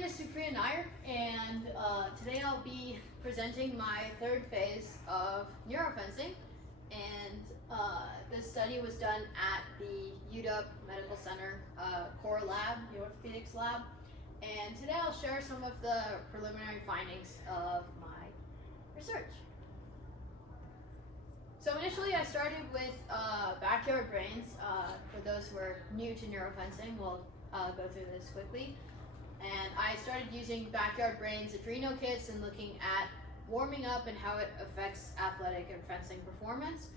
name is Supriya Nair, and today I'll be presenting my third phase of neurofencing. And this study was done at the UW Medical Center core lab, the orthopedics lab. And today I'll share some of the preliminary findings of my research. So initially I started with backyard brains. For those who are new to neurofencing, we'll go through this quickly. And I started using backyard brains adreno kits and looking at warming up and how it affects athletic and fencing performance.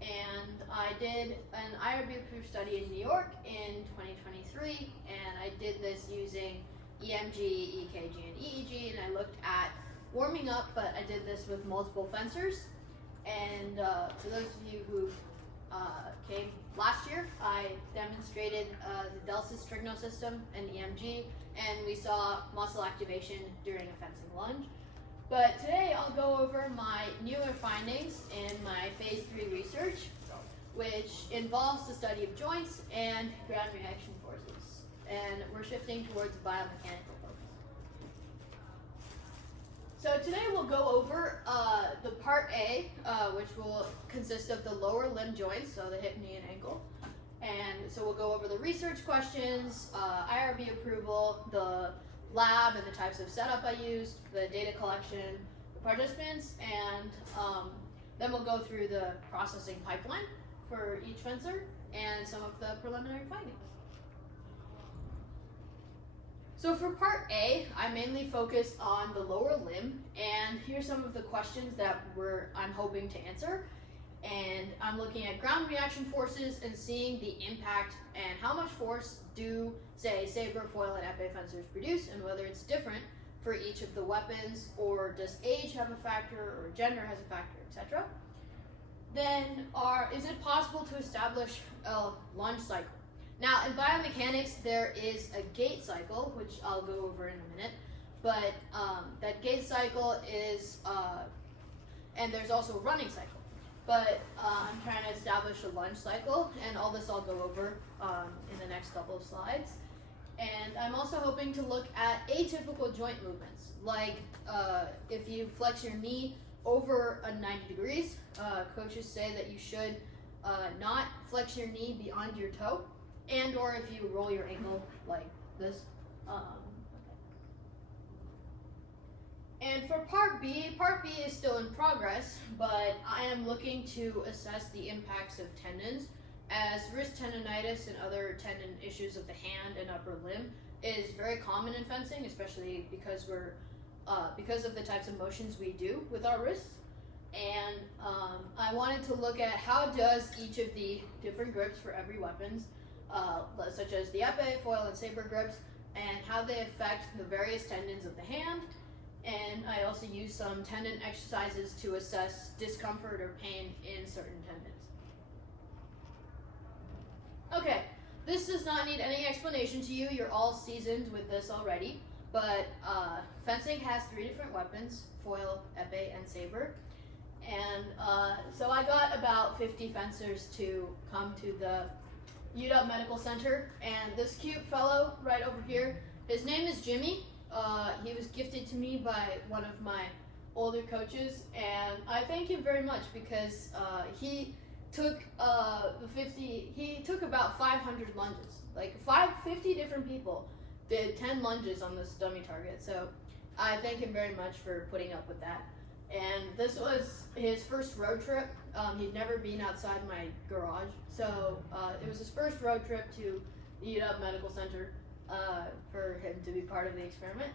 And I did an IRB approved study in New York in 2023, and I did this using EMG, EKG, and EEG, and I looked at warming up, but I did this with multiple fencers. And for those of you who came last year, I demonstrated the Delsis Strigno system and EMG, and we saw muscle activation during a fencing lunge. But today I'll go over my newer findings in my phase 3 research, which involves the study of joints and ground reaction forces. And we're shifting towards biomechanical focus. So today we'll go over the part A, which will consist of the lower limb joints, so the hip, knee, and ankle. And so we'll go over the research questions, IRB approval, the lab and the types of setup I used, the data collection, the participants, and then we'll go through the processing pipeline for each fencer and some of the preliminary findings. So for part A, I mainly focused on the lower limb, and here's some of the questions that I'm hoping to answer. And I'm looking at ground reaction forces and seeing the impact and how much force do, say, saber, foil, and epee fencers produce, and whether it's different for each of the weapons, or does age have a factor, or gender has a factor, etc. Then, is it possible to establish a lunge cycle? Now, in biomechanics, there is a gait cycle, which I'll go over in a minute, but that gait cycle is, and there's also a running cycle. But I'm trying to establish a lunge cycle, and all this I'll go over in the next couple of slides. And I'm also hoping to look at atypical joint movements, like if you flex your knee over 90 degrees, coaches say that you should not flex your knee beyond your toe, and or if you roll your ankle like this. And for part B is still in progress, but I am looking to assess the impacts of tendons, as wrist tendonitis and other tendon issues of the hand and upper limb is very common in fencing, especially because because of the types of motions we do with our wrists. And I wanted to look at how does each of the different grips for every weapons, such as the epee, foil, and saber grips, and how they affect the various tendons of the hand. And I also use some tendon exercises to assess discomfort or pain in certain tendons. Okay, this does not need any explanation to you. You're all seasoned with this already. But fencing has 3 different weapons: foil, epee, and saber. And so I got about 50 fencers to come to the UW Medical Center. And this cute fellow right over here, his name is Jimmy. He was gifted to me by one of my older coaches, and I thank him very much because he took about 500 lunges. Like 50 different people did 10 lunges on this dummy target. So I thank him very much for putting up with that. And this was his first road trip. He'd never been outside my garage, so it was his first road trip to the UW Medical Center. For him to be part of the experiment.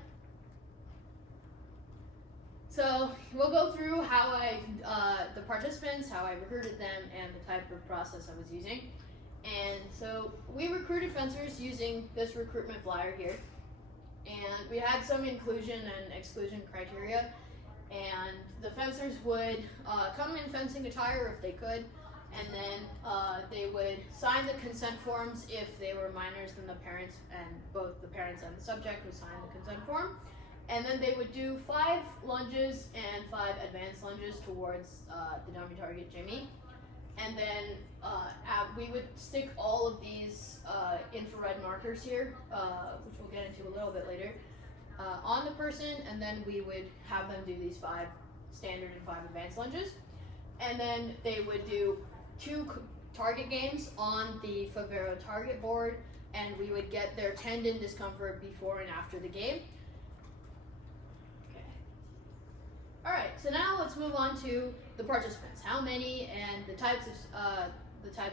So we'll go through how the participants, how I recruited them, and the type of process I was using. And so we recruited fencers using this recruitment flyer here. And we had some inclusion and exclusion criteria. And the fencers would come in fencing attire if they could. And then they would sign the consent forms if they were minors, then the parents, and both the parents and the subject would sign the consent form. And then they would do 5 lunges and 5 advanced lunges towards the dummy target, Jimmy. And then we would stick all of these infrared markers here, which we'll get into a little bit later. on the person, and then we would have them do these 5 standard and 5 advanced lunges. And then they would do 2 target games on the Favero target board, and we would get their tendon discomfort before and after the game. Okay. All right, so now let's move on to the participants. How many and the types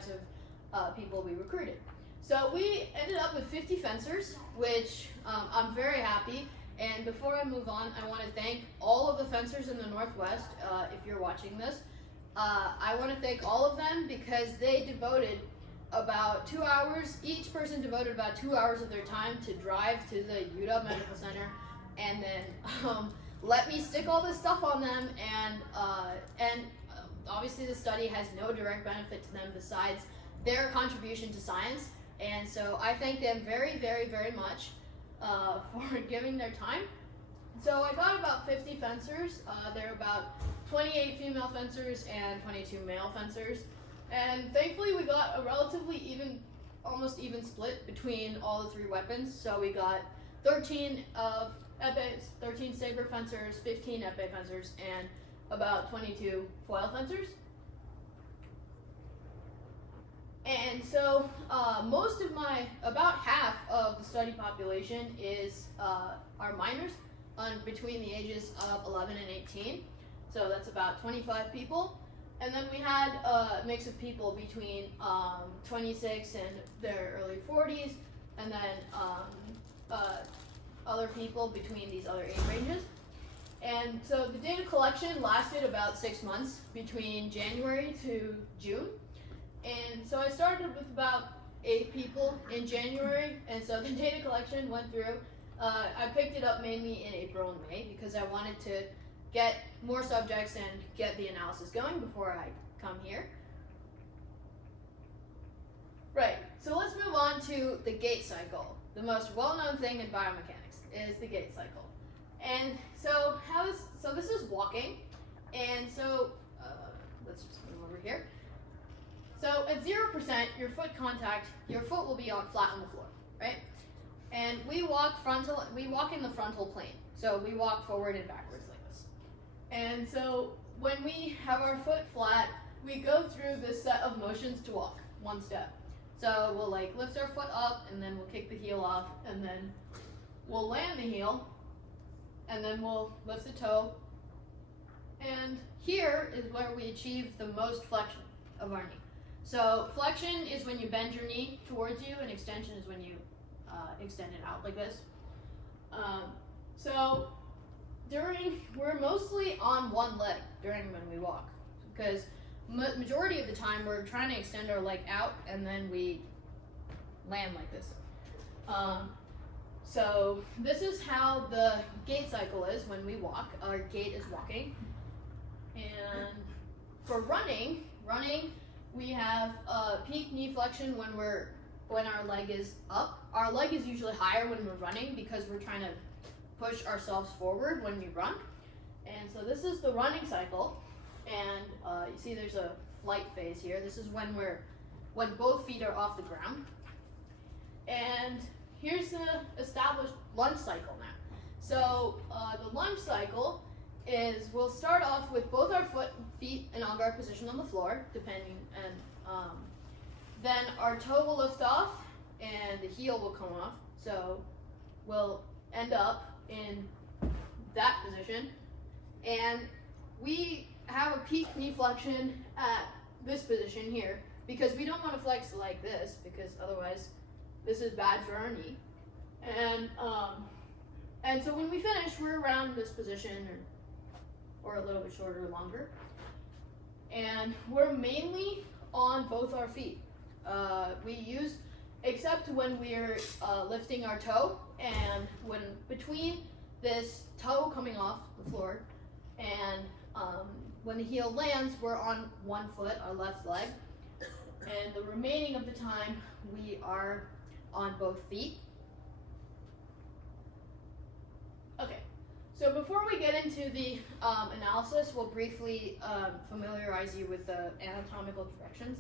of people we recruited. So we ended up with 50 fencers, which I'm very happy. And before I move on, I want to thank all of the fencers in the Northwest. If you're watching this, I want to thank all of them because they devoted about 2 hours. Each person devoted about 2 hours of their time to drive to the UW Medical Center, and then let me stick all this stuff on them. And obviously, the study has no direct benefit to them besides their contribution to science. And so I thank them very, very, very much for giving their time. So I got about 50 fencers. There are about 28 female fencers and 22 male fencers. And thankfully we got a relatively almost even split between all the 3 weapons. So we got 13 epees, 13 saber fencers, 15 epee fencers, and about 22 foil fencers. And so about half of the study population are minors between the ages of 11 and 18. So that's about 25 people. And then we had a mix of people between 26 and their early 40s, and then other people between these other age ranges. And so the data collection lasted about 6 months, between January to June. And so I started with about 8 people in January, and so the data collection went through. I picked it up mainly in April and May because I wanted to get more subjects and get the analysis going before I come here. Right, so let's move on to the gait cycle. The most well-known thing in biomechanics is the gait cycle. And so this is walking, and so let's just move over here. So at 0%, your foot will be flat on the floor, right? And we walk in the frontal plane. So we walk forward and backwards like this. And so when we have our foot flat, we go through this set of motions to walk, 1 step. So we'll lift our foot up, and then we'll kick the heel off, and then we'll land the heel, and then we'll lift the toe. And here is where we achieve the most flexion of our knee. So flexion is when you bend your knee towards you, and extension is when you extend it out like this. So we're mostly on one leg when we walk, because majority of the time we're trying to extend our leg out, and then we land like this. So this is how the gait cycle is when we walk. Our gait is walking. And for running, we have peak knee flexion when our leg is up. Our leg is usually higher when we're running because we're trying to push ourselves forward when we run. And so this is the running cycle. And you see there's a flight phase here. This is when both feet are off the ground. And here's the established lunge cycle now. So the lunge cycle is we'll start off with both our feet in on-guard position on the floor, and then our toe will lift off and the heel will come off. So we'll end up in that position, and we have a peak knee flexion at this position here because we don't want to flex like this, because otherwise this is bad for our knee. And so when we finish, we're around this position or a little bit shorter or longer. And we're mainly on both our feet. We use, except when we're lifting our toe, and when between this toe coming off the floor and when the heel lands, we're on one foot, our left leg. And the remaining of the time, we are on both feet. Okay, so before we get into the analysis, we'll briefly familiarize you with the anatomical directions.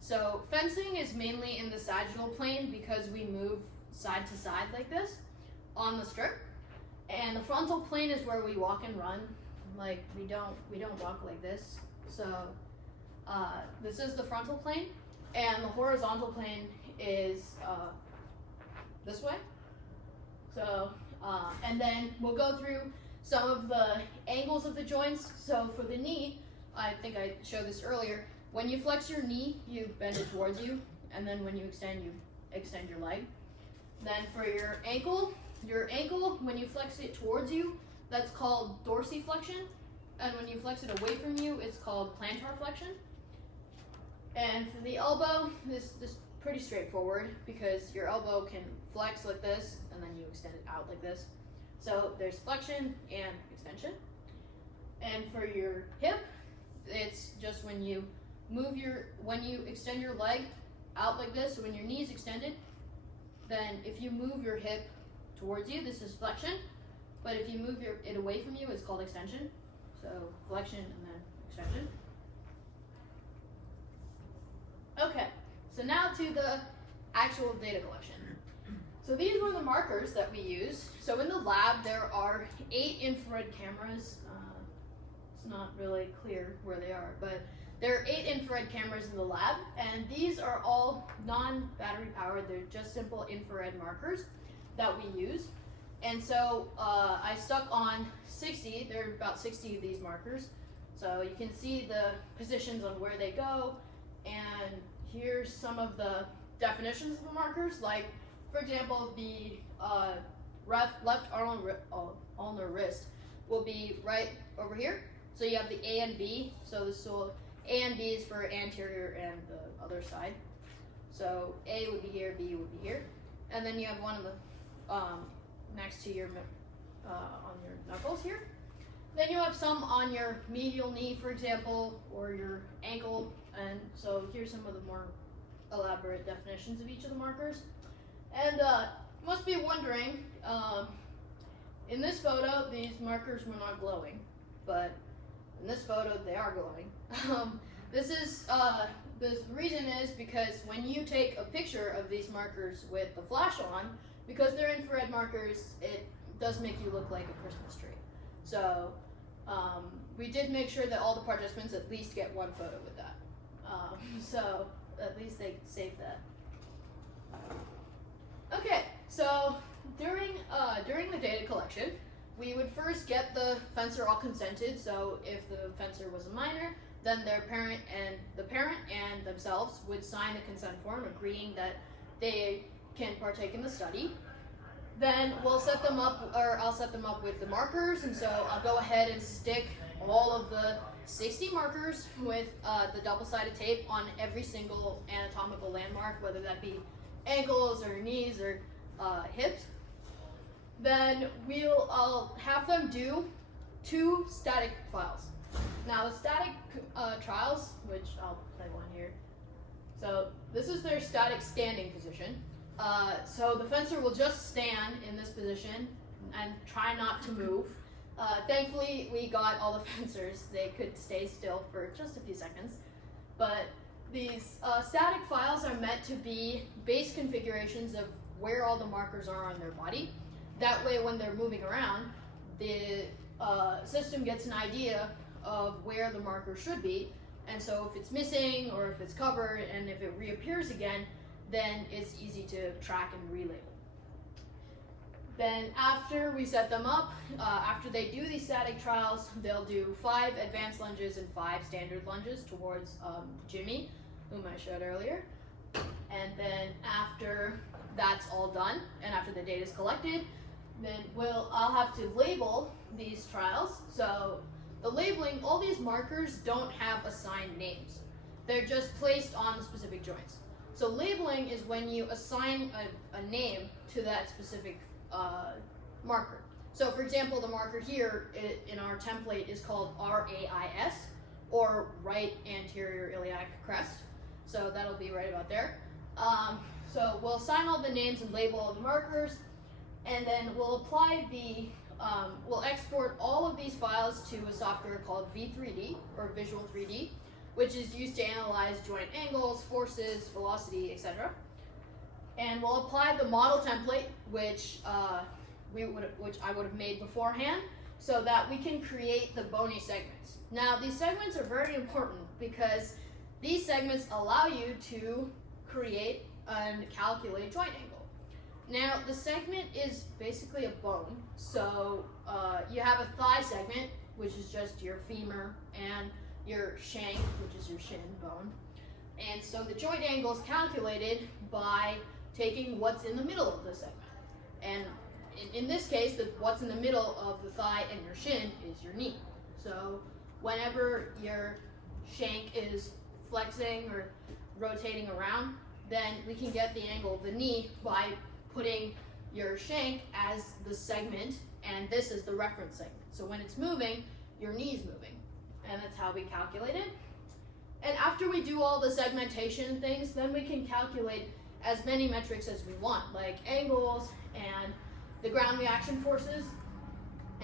So fencing is mainly in the sagittal plane because we move side to side like this on the strip. And the frontal plane is where we walk and run. Like we don't walk like this. So this is the frontal plane, and the horizontal plane is this way. So and then we'll go through some of the angles of the joints. So for the knee, I think I showed this earlier. When you flex your knee, you bend it towards you, and then when you extend your leg. Then for your ankle, when you flex it towards you, that's called dorsiflexion, and when you flex it away from you, it's called plantar flexion. And for the elbow, this is pretty straightforward because your elbow can flex like this, and then you extend it out like this. So there's flexion and extension. And for your hip, it's just when you extend your leg out like this, so when your knee's extended, then if you move your hip towards you, this is flexion. But if you move it away from you, it's called extension. So flexion and then extension. Okay, so now to the actual data collection. So these were the markers that we used. So in the lab, there are 8 infrared cameras. It's not really clear where they are, but there are 8 infrared cameras in the lab, and these are all non-battery powered. They're just simple infrared markers that we use. And so I stuck on 60, there are about 60 of these markers. So you can see the positions on where they go, and here's some of the definitions of the markers. Like, for example, the left ulnar wrist will be right over here. So you have the A and B. So A and B is for anterior and the other side. So A would be here, B would be here, and then you have one of the next to your on your knuckles here. Then you have some on your medial knee, for example, or your ankle. And so here's some of the more elaborate definitions of each of the markers. And you must be wondering, in this photo, these markers were not glowing, but in this photo, they are glowing. The reason is because when you take a picture of these markers with the flash on, because they're infrared markers, it does make you look like a Christmas tree. So we did make sure that all the participants at least get one photo with that. So at least they saved that. Okay, so during the data collection, we would first get the fencer all consented. So if the fencer was a minor, then the parent and themselves would sign a consent form agreeing that they can partake in the study. Then we'll set them up, or I'll set them up with the markers, and so I'll go ahead and stick all of the 60 markers with the double-sided tape on every single anatomical landmark, whether that be ankles or knees or hips. Then I'll have them do 2 static files. Now the static trials, which I'll play one here. So this is their static standing position. So the fencer will just stand in this position and try not to move. Thankfully, we got all the fencers. They could stay still for just a few seconds. But these static files are meant to be base configurations of where all the markers are on their body. That way, when they're moving around, the system gets an idea of where the marker should be. And so if it's missing or if it's covered and if it reappears again, then it's easy to track and relabel. Then after we set them up, after they do these static trials, they'll do 5 advanced lunges and 5 standard lunges towards Jimmy, whom I showed earlier. And then after that's all done, and after the data is collected, then I'll have to label these trials. So the labeling, all these markers don't have assigned names. They're just placed on the specific joints. So labeling is when you assign a name to that specific marker. So for example, the marker here in our template is called RAIS, or right anterior iliac crest. So that'll be right about there. So we'll assign all the names and label all the markers, and then we'll apply we'll export all of these files to a software called V3D, or Visual 3D, which is used to analyze joint angles, forces, velocity, etc. And we'll apply the model template, which which I would have made beforehand, so that we can create the bony segments. Now, these segments are very important because these segments allow you to create and calculate joint angle. Now, the segment is basically a bone, so you have a thigh segment, which is just your femur, and your shank, which is your shin bone. And so the joint angle is calculated by taking what's in the middle of the segment. And in this case, what's in the middle of the thigh and your shin is your knee. So whenever your shank is flexing or rotating around, then we can get the angle of the knee by putting your shank as the segment, and this is the reference segment. So when it's moving, your knee's moving, and that's how we calculate it. And after we do all the segmentation and things, then we can calculate as many metrics as we want, like angles and the ground reaction forces.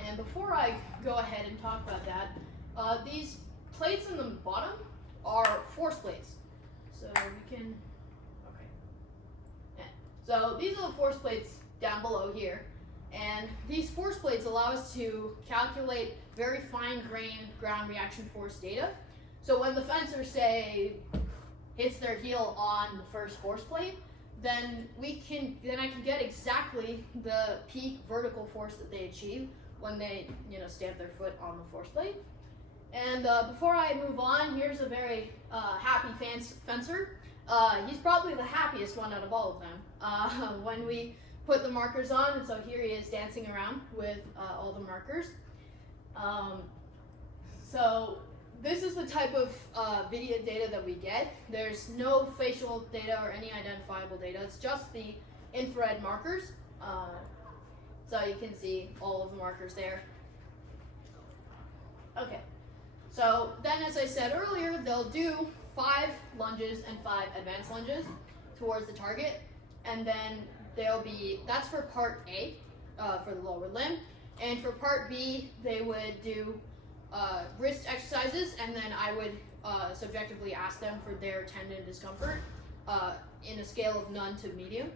And before I go ahead and talk about that, these plates in the bottom are force plates. So we can, okay. Yeah. So these are the force plates down below here. And these force plates allow us to calculate very fine-grained ground reaction force data. So when the fencer, say, hits their heel on the first force plate, then I can get exactly the peak vertical force that they achieve when they, stamp their foot on the force plate. And before I move on, here's a very happy fencer. He's probably the happiest one out of all of them. When we put the markers on, and so here he is dancing around with all the markers. So this is the type of video data that we get. There's no facial data or any identifiable data. It's just the infrared markers. So you can see all of the markers there. Okay. So then, as I said earlier, they'll do 5 lunges and 5 advanced lunges towards the target. And then that's for part A, for the lower limb. And for part B, they would do wrist exercises, and then I would subjectively ask them for their tendon discomfort in a scale of none to medium.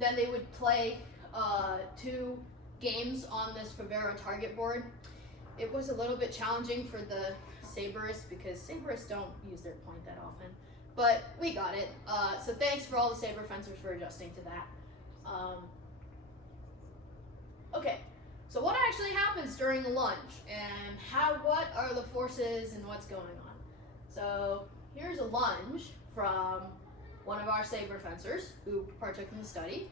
Then they would play 2 games on this Favero target board. It was a little bit challenging for the saberists because saberists don't use their point that often, but we got it. So thanks for all the saber fencers for adjusting to that. Okay. So what actually happens during a lunge, and what are the forces and what's going on? So here's a lunge from one of our saber fencers who partook in the study.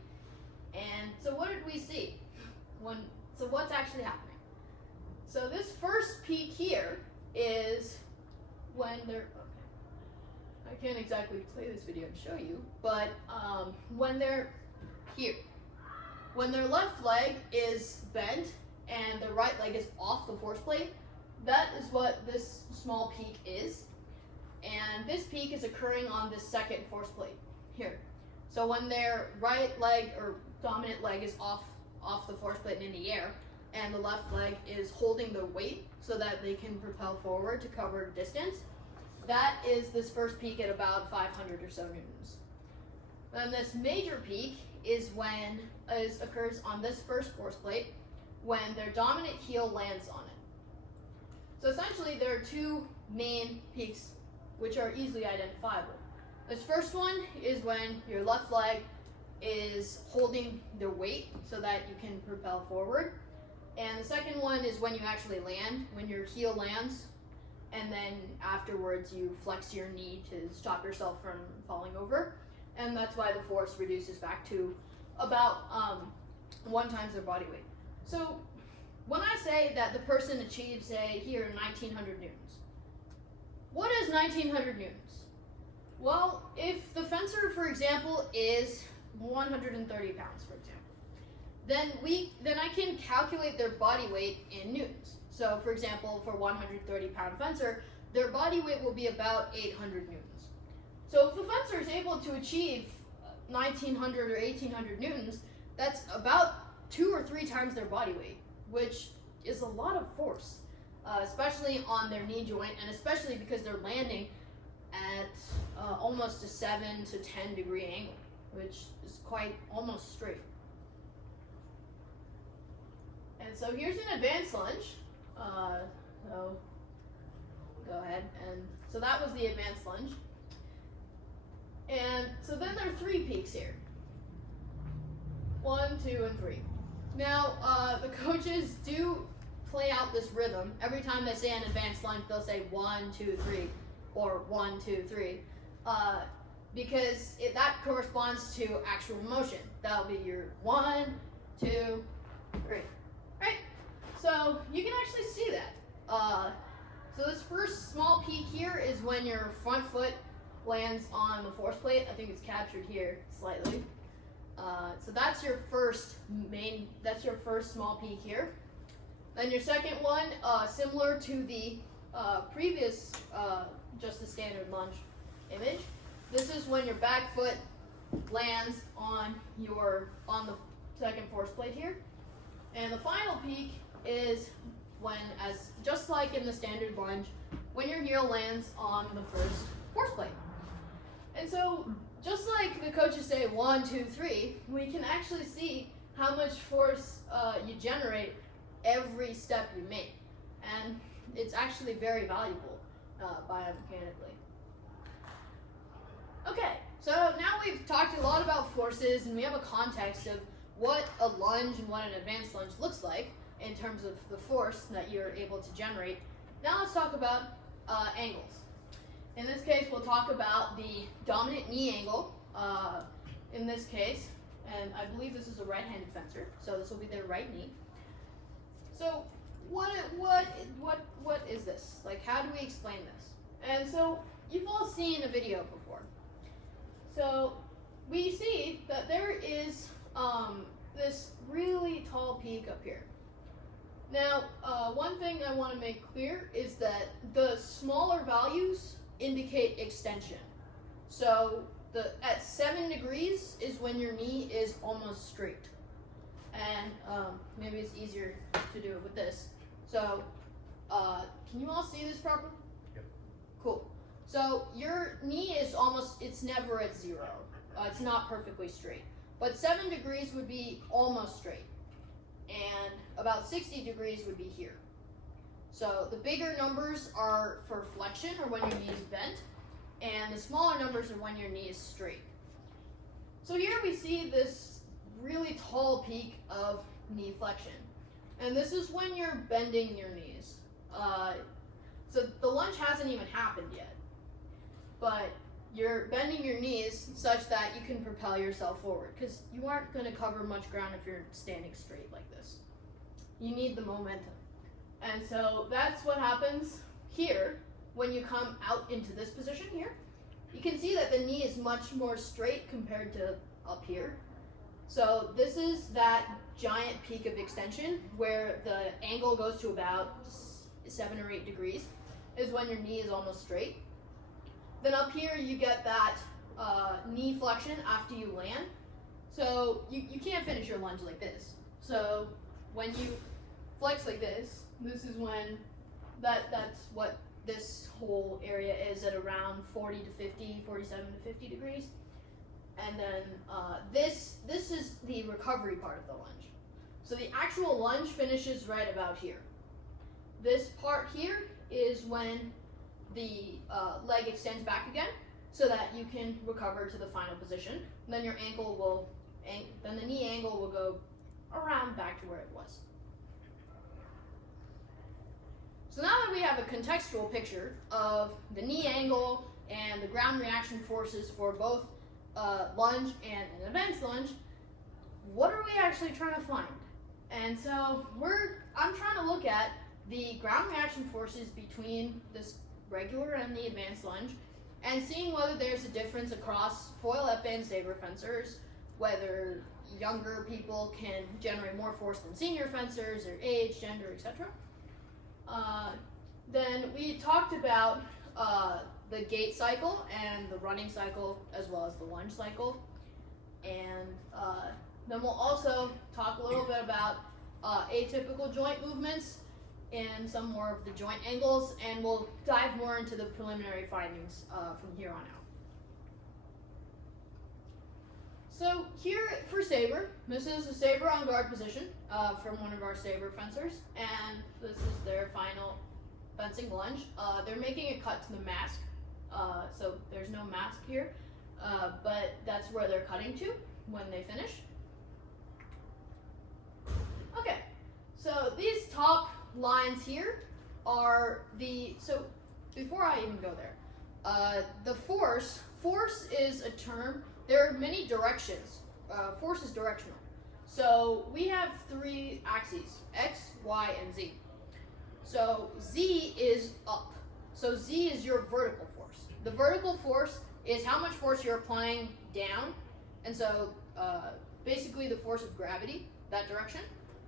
And so what did we see? So what's actually happening? So this first peak here is when they're, okay, I can't exactly play this video and show you, but when they're here. When their left leg is bent and their right leg is off the force plate, that is what this small peak is. And this peak is occurring on this second force plate here. So when their right leg or dominant leg is off the force plate and in the air, and the left leg is holding the weight so that they can propel forward to cover distance, that is this first peak at about 500 or so newtons. Then this major peak is occurs on this first force plate when their dominant heel lands on it. So essentially there are 2 main peaks which are easily identifiable. This first one is when your left leg is holding the weight so that you can propel forward. And the second one is when you actually land, when your heel lands, and then afterwards you flex your knee to stop yourself from falling over. And that's why the force reduces back to about 1 times their body weight. So when I say that the person achieves, say, here 1900 newtons, what is 1900 newtons? Well, if the fencer, for example, is 130 pounds, for example, then I can calculate their body weight in newtons. So, for example, for 130-pound fencer, their body weight will be about 800 newtons. So if the fencer is able to achieve 1900 or 1800 newtons, that's about 2 or 3 times their body weight, which is a lot of force, especially on their knee joint, and especially because they're landing at almost a 7 to 10 degree angle, which is quite almost straight. And so here's an advanced lunge. So go ahead, and so that was the advanced lunge. And so then there are 3 peaks here. 1, 2, and 3. Now, the coaches do play out this rhythm. Every time they say an advanced lunge, they'll say 1, 2, 3, or 1, 2, 3, because that corresponds to actual motion. That'll be your 1, 2, 3, right? So you can actually see that. So this first small peak here is when your front foot lands on the force plate. I think it's captured here slightly. So that's your first small peak here. Then your second one, similar to the previous, just the standard lunge image. This is when your back foot lands on the second force plate here. And the final peak is when, just like in the standard lunge, when your heel lands on the first force plate. And so, just like the coaches say 1, 2, 3, we can actually see how much force you generate every step you make. And it's actually very valuable biomechanically. Okay, so now we've talked a lot about forces, and we have a context of what a lunge and what an advanced lunge looks like in terms of the force that you're able to generate. Now let's talk about angles. In this case, we'll talk about the dominant knee angle in this case, and I believe this is a right-handed fencer, so this will be their right knee. So what is this? Like, how do we explain this? And so you've all seen a video before. So we see that there is this really tall peak up here. Now, one thing I want to make clear is that the smaller values indicate extension. So at 7 degrees is when your knee is almost straight. And maybe it's easier to do it with this. So can you all see this properly? Yep. Cool. So your knee is it's never at 0. It's not perfectly straight. But 7 degrees would be almost straight. And about 60 degrees would be here. So the bigger numbers are for flexion, or when your knee is bent, and the smaller numbers are when your knee is straight. So here we see this really tall peak of knee flexion. And this is when you're bending your knees. So the lunge hasn't even happened yet. But you're bending your knees such that you can propel yourself forward, because you aren't going to cover much ground if you're standing straight like this. You need the momentum. And so that's what happens here when you come out into this position here. You can see that the knee is much more straight compared to up here. So this is that giant peak of extension where the angle goes to about 7 or 8 degrees, is when your knee is almost straight. Then up here you get that knee flexion after you land. So you can't finish your lunge like this. So when you flex like this, this is when that's what this whole area is at around 40 to 50, 47 to 50 degrees. And then this is the recovery part of the lunge. So the actual lunge finishes right about here. This part here is when the leg extends back again, so that you can recover to the final position. And then your ankle will, then the knee angle will go around back to where it was. So now that we have a contextual picture of the knee angle and the ground reaction forces for both lunge and an advanced lunge, what are we actually trying to find? And so I'm trying to look at the ground reaction forces between this regular and the advanced lunge, and seeing whether there's a difference across foil, epee, and saber fencers, whether younger people can generate more force than senior fencers, or age, gender, etc. Then we talked about the gait cycle and the running cycle, as well as the lunge cycle. And then we'll also talk a little bit about atypical joint movements and some more of the joint angles, and we'll dive more into the preliminary findings from here on out. So here for saber, this is a saber on guard position from one of our saber fencers, and this is their final fencing lunge. They're making a cut to the mask, so there's no mask here, but that's where they're cutting to when they finish. Okay, so these top lines here are so before I even go there, the force is a term. There are many directions. Force is directional. So we have 3 axes, X, Y, and Z. So Z is up. So Z is your vertical force. The vertical force is how much force you're applying down. And so basically the force of gravity, that direction.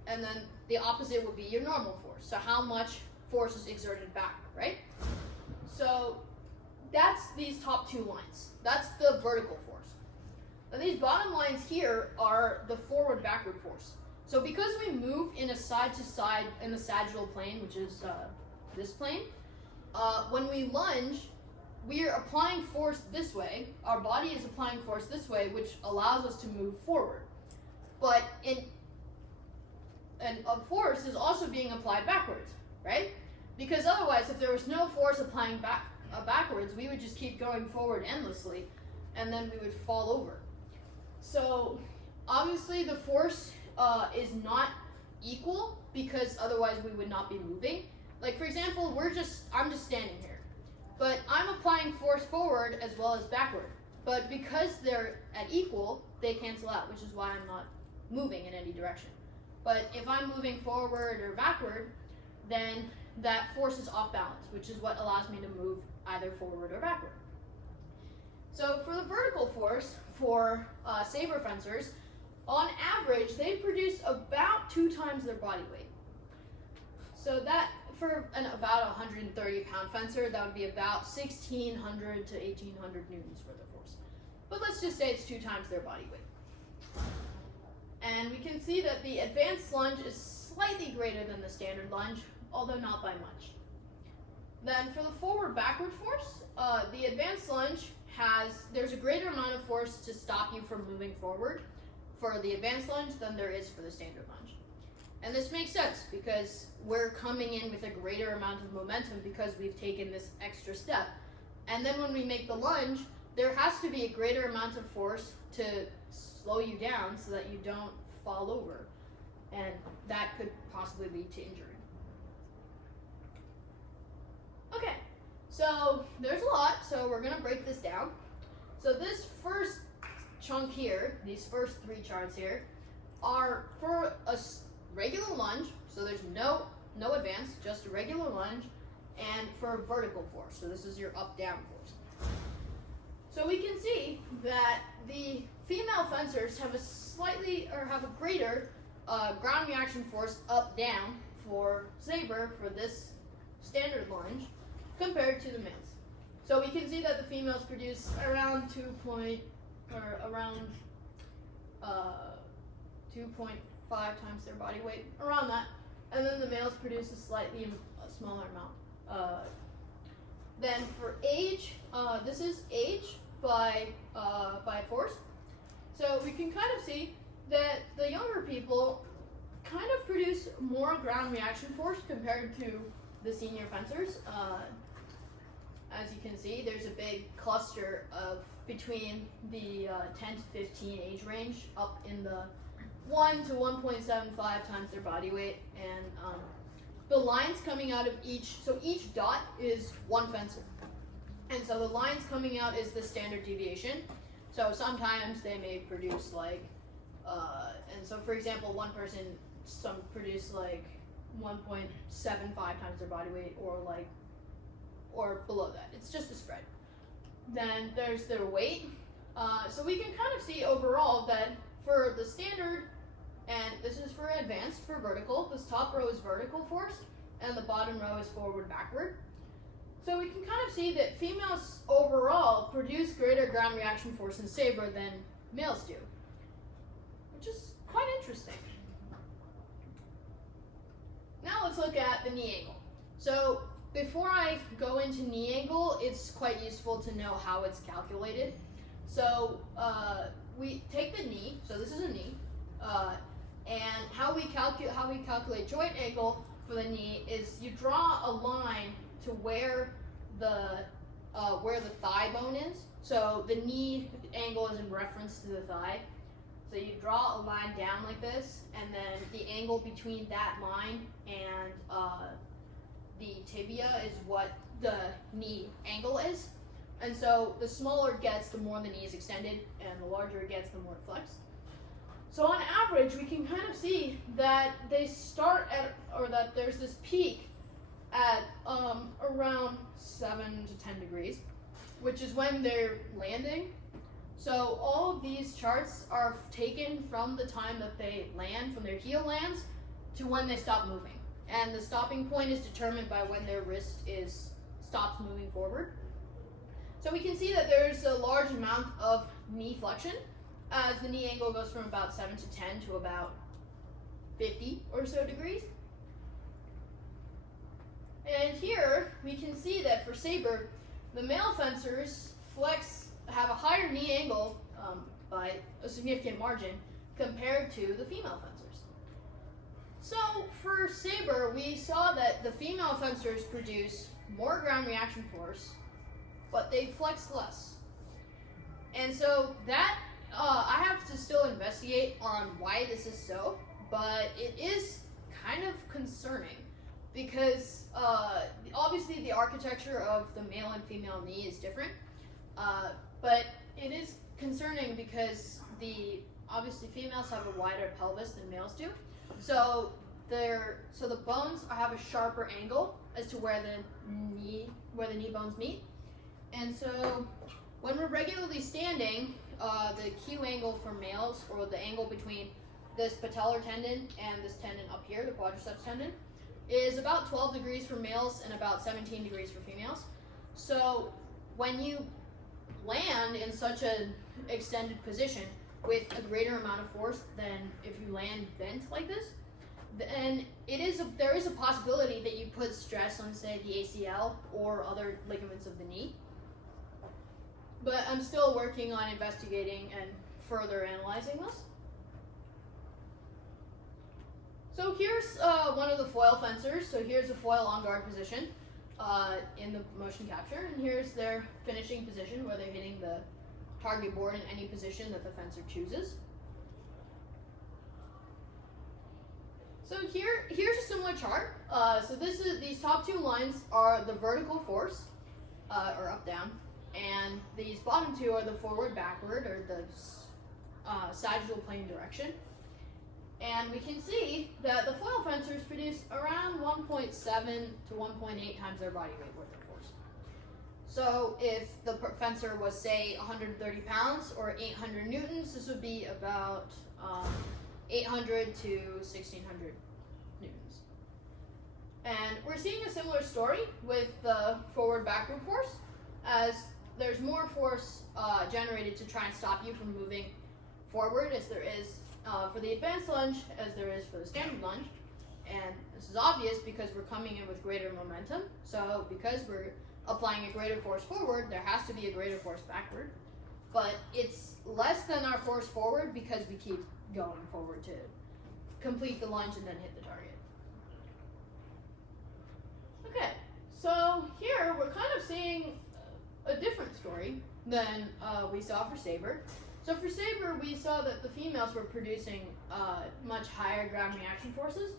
And then the opposite would be your normal force. So how much force is exerted back, right? So that's these top 2 lines. That's the vertical force. And these bottom lines here are the forward-backward force. So because we move in a side-to-side in the sagittal plane, which is this plane, when we lunge, we are applying force this way. Our body is applying force this way, which allows us to move forward. But a force is also being applied backwards, right? Because otherwise, if there was no force applying backwards, we would just keep going forward endlessly, and then we would fall over. So obviously the force is not equal, because otherwise we would not be moving. Like for example, I'm just standing here, but I'm applying force forward as well as backward. But because they're at equal, they cancel out, which is why I'm not moving in any direction. But if I'm moving forward or backward, then that force is off balance, which is what allows me to move either forward or backward. So for the vertical force, for saber fencers, on average, they produce about 2 times their body weight. So that, for about 130-pound fencer, that would be about 1,600 to 1,800 newtons worth of force. But let's just say it's 2 times their body weight. And we can see that the advanced lunge is slightly greater than the standard lunge, although not by much. Then for the forward-backward force, the advanced lunge there's a greater amount of force to stop you from moving forward for the advanced lunge than there is for the standard lunge. And this makes sense because we're coming in with a greater amount of momentum because we've taken this extra step. And then when we make the lunge, there has to be a greater amount of force to slow you down so that you don't fall over. And that could possibly lead to injury. Okay, so there's a lot, so we're going to break this down. So this first chunk here, these first 3 charts here, are for a regular lunge, so there's no advance, just a regular lunge, and for vertical force, so this is your up-down force. So we can see that the female fencers have a greater ground reaction force up-down for saber for this standard lunge compared to the males. So we can see that the females produce around 2.5 times their body weight, around that, and then the males produce a slightly smaller amount. Then for age, this is age by force. So we can kind of see that the younger people kind of produce more ground reaction force compared to the senior fencers. As you can see, there's a big cluster between the 10 to 15 age range, up in the 1 to 1.75 times their body weight, and the lines coming out of each dot is 1 fencer. And so the lines coming out is the standard deviation. So sometimes they may produce and so for example, one person produce 1.75 times their body weight, or below that. It's just a spread. Then there's their weight. So we can kind of see overall that for the standard, and this is for advanced, for vertical, this top row is vertical force, and the bottom row is forward-backward. So we can kind of see that females overall produce greater ground reaction force in saber than males do, which is quite interesting. Now let's look at the knee angle. So before I go into knee angle, it's quite useful to know how it's calculated. So we take the knee, so this is a knee, and how we calculate joint angle for the knee is you draw a line to where the thigh bone is. So the knee angle is in reference to the thigh. So you draw a line down like this, and then the angle between that line and the tibia is what the knee angle is. And so the smaller it gets, the more the knee is extended, and the larger it gets, the more it flexed. So on average, we can kind of see that they start at, or that there's this peak at around 7 to 10 degrees, which is when they're landing. So all of these charts are taken from the time that they land, from their heel lands, to when they stop moving. And the stopping point is determined by when their wrist stops moving forward. So we can see that there's a large amount of knee flexion as the knee angle goes from about 7 to 10 to about 50 or so degrees. And here we can see that for saber, the male fencers have a higher knee angle by a significant margin compared to the female fencers. So for saber, we saw that the female fencers produce more ground reaction force, but they flex less. And so that, I have to still investigate on why this is so, but it is kind of concerning because obviously the architecture of the male and female knee is different, but it is concerning because obviously females have a wider pelvis than males do, so the bones have a sharper angle as to where the knee bones meet. And so when we're regularly standing, the Q angle for males, or the angle between this patellar tendon and this tendon up here, the quadriceps tendon, is about 12 degrees for males and about 17 degrees for females. So when you land in such an extended position with a greater amount of force than if you land bent like this, then there is a possibility that you put stress on, say, the ACL or other ligaments of the knee. But I'm still working on investigating and further analyzing this. So here's one of the foil fencers. So here's a foil on guard position in the motion capture, and here's their finishing position where they're hitting the target board in any position that the fencer chooses. So here's a similar chart. So these top two lines are the vertical force, or up down, and these bottom two are the forward backward, or the sagittal plane direction. And we can see that the foil fencers produce around 1.7 to 1.8 times their body weight worth of force. So if the fencer was, say, 130 pounds or 800 newtons, this would be about 800 to 1600 newtons. And we're seeing a similar story with the forward-backward force, as there's more force generated to try and stop you from moving forward as there is for the advanced lunge as there is for the standard lunge. And this is obvious because we're coming in with greater momentum. So because we're applying a greater force forward, there has to be a greater force backward. But it's less than our force forward because we keep going forward to complete the lunge and then hit the target. Okay, so here we're kind of seeing a different story than we saw for saber. So for saber, we saw that the females were producing much higher ground reaction forces.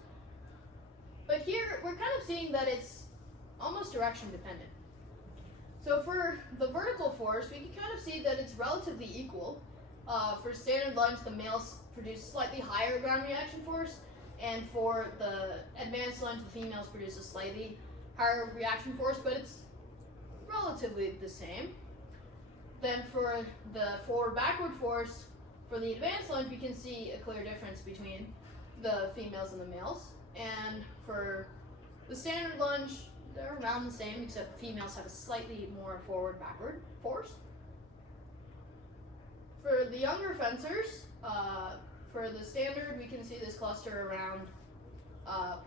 But here, we're kind of seeing that it's almost direction dependent. So for the vertical force, we can kind of see that it's relatively equal. For standard lunge, the males produce slightly higher ground reaction force, and for the advanced lunge, the females produce a slightly higher reaction force, but it's relatively the same. Then for the forward-backward force, for the advanced lunge, we can see a clear difference between the females and the males. And for the standard lunge, they're around the same, except females have a slightly more forward-backward force. For the younger fencers, for the standard, we can see this cluster around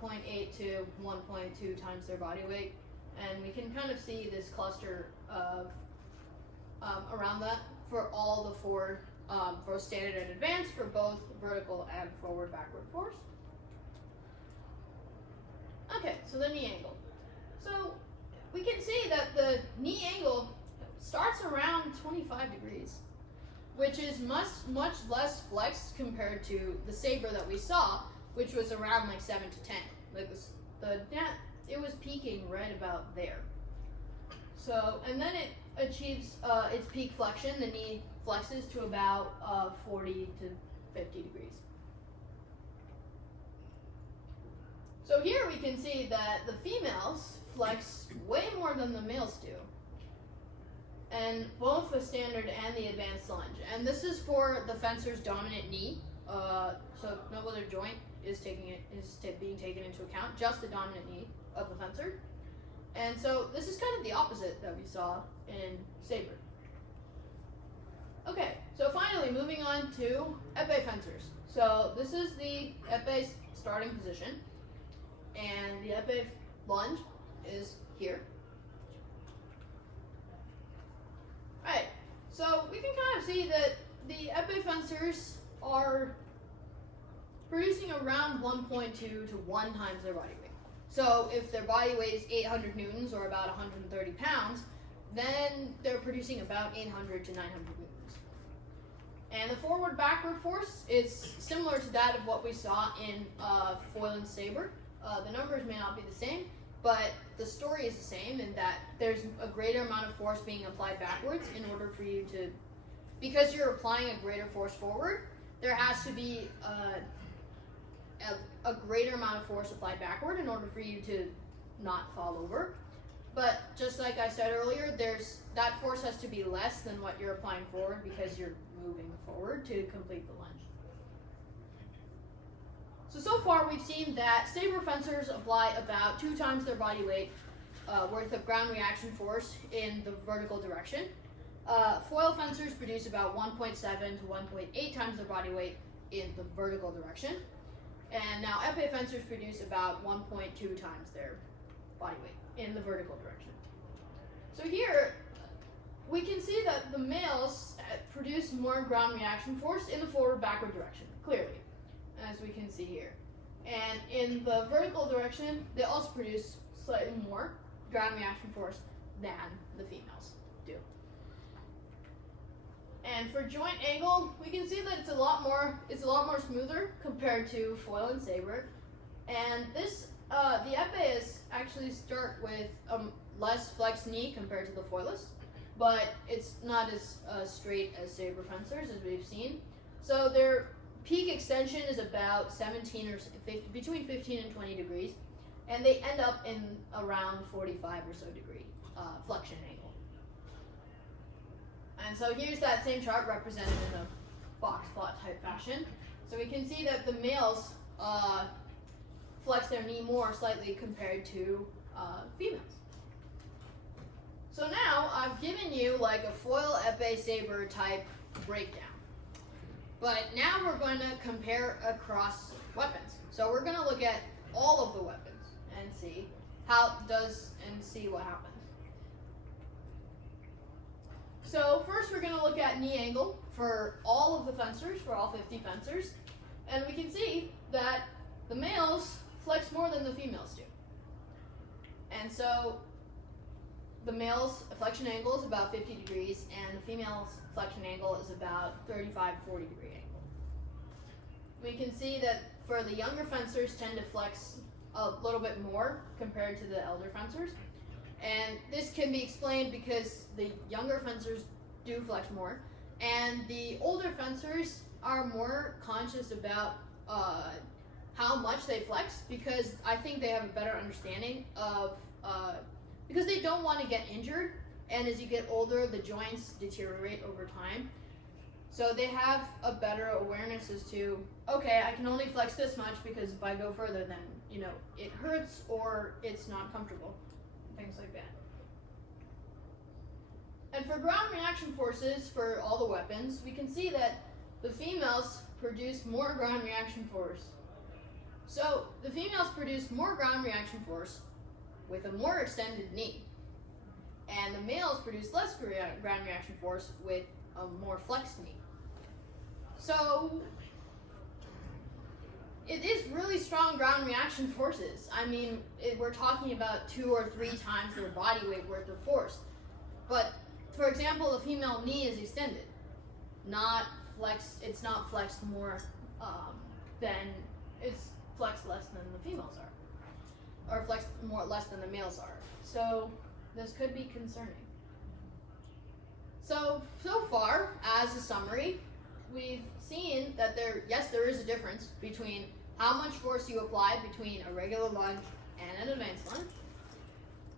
0.8 to 1.2 times their body weight. And we can kind of see this cluster of around that for all the four for standard and advanced for both vertical and forward-backward force. Okay, so the knee angle. So we can see that the knee angle starts around 25 degrees, which is much less flexed compared to the saber that we saw, which was around like 7 to 10. Like it was peaking right about there. So, and then it achieves its peak flexion. The knee flexes to about 40 to 50 degrees. So here we can see that the females flex way more than the males do, and both the standard and the advanced lunge. And this is for the fencer's dominant knee. So no other joint is being taken into account, just the dominant knee of the fencer. And so this is kind of the opposite that we saw in saber. Okay, so finally moving on to epee fencers. So this is the epee starting position, and the epee lunge is here. Alright, so we can kind of see that the epee fencers are producing around 1.2 to 1 times their body weight. So if their body weight is 800 newtons or about 130 pounds, then they're producing about 800 to 900 newtons. And the forward-backward force is similar to that of what we saw in foil and saber. The numbers may not be the same, but the story is the same in that there's a greater amount of force being applied backwards in order for you to, because you're applying a greater force forward, there has to be a greater amount of force applied backward in order for you to not fall over. But just like I said earlier, that force has to be less than what you're applying forward because you're moving forward to complete the lunge. So far we've seen that saber fencers apply about 2 times their body weight worth of ground reaction force in the vertical direction. Foil fencers produce about 1.7 to 1.8 times their body weight in the vertical direction. And now epee fencers produce about 1.2 times their body weight in the vertical direction. So here we can see that the males produce more ground reaction force in the forward-backward direction, clearly, as we can see here. And in the vertical direction, they also produce slightly more ground reaction force than the females do. And for joint angle, we can see that it's a lot more smoother compared to foil and saber. And this, the epees actually start with a less flexed knee compared to the foilist, but it's not as straight as saber fencers as we've seen. So their peak extension is about 17 or 50, between 15 and 20 degrees, and they end up in around 45 or so degree flexion angle. And so here's that same chart represented in a box plot type fashion. So we can see that the males flex their knee more slightly compared to females. So now I've given you like a foil epee saber type breakdown. But now we're going to compare across weapons. So we're going to look at all of the weapons and see what happens. So first we're going to look at knee angle for all of the fencers, for all 50 fencers. And we can see that the males flex more than the females do. And so the male's flexion angle is about 50 degrees and the female's flexion angle is about 35, 40 degree angle. We can see that for the younger fencers tend to flex a little bit more compared to the elder fencers. And this can be explained because the younger fencers do flex more, and the older fencers are more conscious about how much they flex, because I think they have a better understanding of, because they don't want to get injured, and as you get older, the joints deteriorate over time. So they have a better awareness as to, okay, I can only flex this much because if I go further, then, it hurts or it's not comfortable. Things like that. And for ground reaction forces for all the weapons, we can see that the females produce more ground reaction force. So the females produce more ground reaction force with a more extended knee, and the males produce less ground reaction force with a more flexed knee. So it is really strong ground reaction forces. I mean, we're talking about 2 or 3 times their body weight worth of force. But for example, the female knee is extended, not flexed. It's not flexed more than it's flexed less than the females are, or flexed less than the males are. So this could be concerning. So far, as a summary, we've seen that there is a difference between how much force you apply between a regular lunge and an advanced lunge.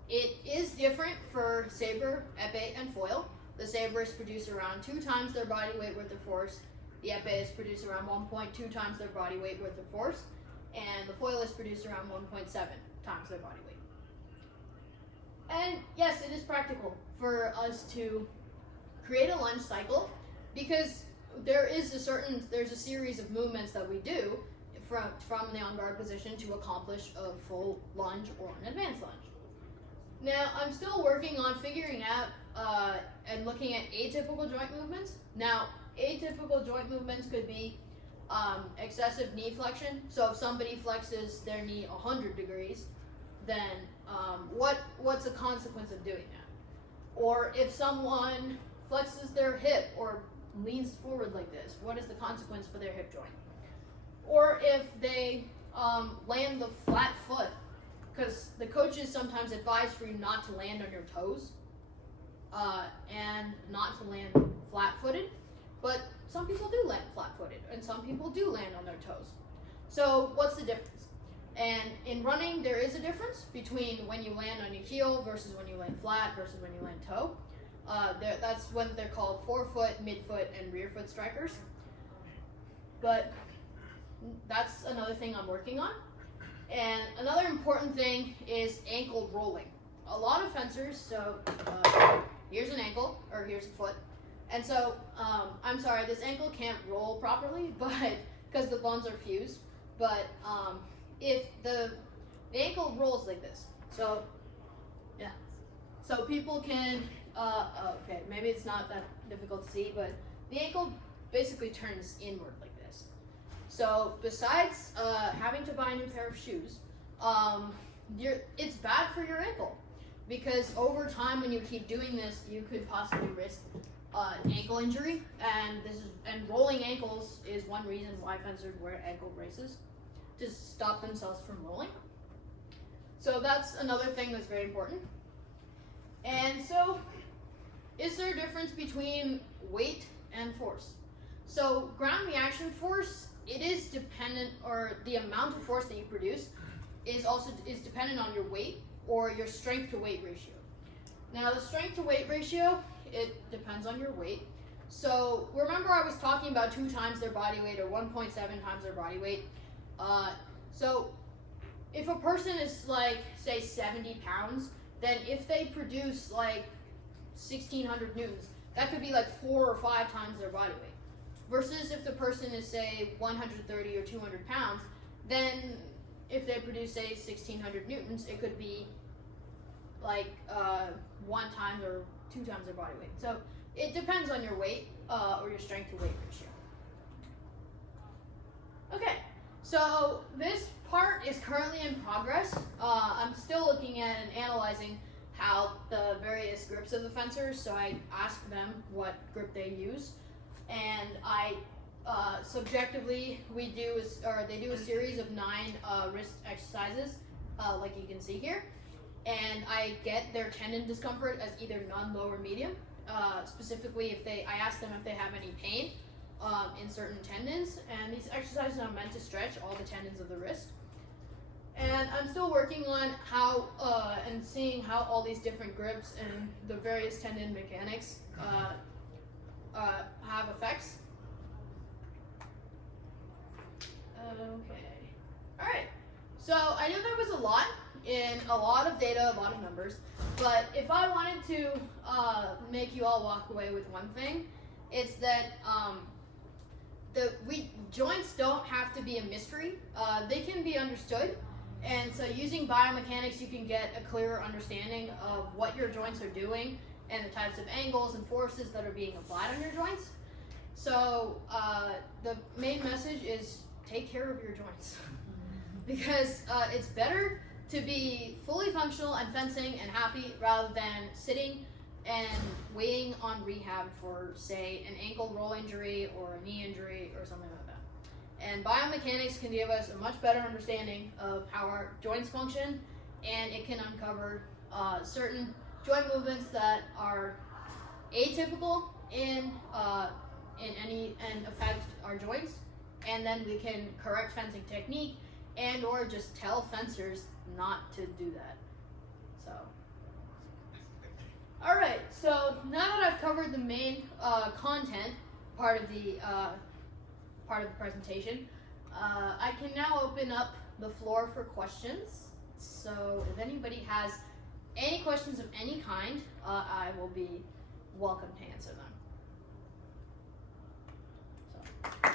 It is different for saber, epee, and foil. The sabers produce around 2 times their body weight worth of force. The epees produce around 1.2 times their body weight worth of force. And the foilists produce around 1.7 times their body weight. And yes, it is practical for us to create a lunge cycle because there's a series of movements that we do from the on guard position to accomplish a full lunge or an advanced lunge. Now, I'm still working on figuring out and looking at atypical joint movements. Now, atypical joint movements could be excessive knee flexion. So if somebody flexes their knee 100 degrees, then what's the consequence of doing that? Or if someone flexes their hip or leans forward like this, what is the consequence for their hip joint? Or if they land the flat foot, because the coaches sometimes advise for you not to land on your toes and not to land flat-footed, but some people do land flat-footed and some people do land on their toes. So what's the difference? And in running, there is a difference between when you land on your heel versus when you land flat versus when you land toe. That's when they're called forefoot, midfoot, and rear foot strikers. But that's another thing I'm working on. And another important thing is ankle rolling. A lot of fencers, so here's an ankle, or here's a foot. And so, I'm sorry, this ankle can't roll properly, but because the bones are fused. But if the ankle rolls like this, so yeah, so people can, okay, maybe it's not that difficult to see, but the ankle basically turns inward like this. So besides having to buy a new pair of shoes, it's bad for your ankle because over time when you keep doing this, you could possibly risk ankle injury, and rolling ankles is one reason why fencers wear ankle braces to stop themselves from rolling. So that's another thing that's very important. And so, is there a difference between weight and force? So ground reaction force, it is dependent, or the amount of force that you produce is dependent on your weight or your strength to weight ratio. Now the strength to weight ratio, it depends on your weight. So remember I was talking about 2 times their body weight or 1.7 times their body weight. So if a person is like, say 70 pounds, then if they produce like 1,600 newtons, that could be like 4 or 5 times their body weight. Versus if the person is say 130 or 200 pounds, then if they produce say 1,600 newtons, it could be like 1 time or 2 times their body weight. So it depends on your weight or your strength to weight ratio. Okay, so this part is currently in progress. I'm still looking at and analyzing how the various grips of the fencers, so I ask them what grip they use. And I subjectively, they do a series of 9 wrist exercises, like you can see here. And I get their tendon discomfort as either none, low, or medium. Specifically, I ask them if they have any pain in certain tendons. And these exercises are meant to stretch all the tendons of the wrist. And I'm still working on how and seeing how all these different grips and the various tendon mechanics have effects. Okay. Alright. So I know there was a lot of data, a lot of numbers, but if I wanted to make you all walk away with one thing, it's that joints don't have to be a mystery. They can be understood. And so using biomechanics, you can get a clearer understanding of what your joints are doing and the types of angles and forces that are being applied on your joints. So the main message is take care of your joints because it's better to be fully functional and fencing and happy rather than sitting and waiting on rehab for, say, an ankle roll injury or a knee injury or something like that. And biomechanics can give us a much better understanding of how our joints function, and it can uncover certain joint movements that are atypical and affect our joints, and then we can correct fencing technique and or just tell fencers not to do that. So, all right. So now that I've covered the main content part of the presentation, I can now open up the floor for questions. So if anybody has any questions of any kind, I will be welcome to answer them. So.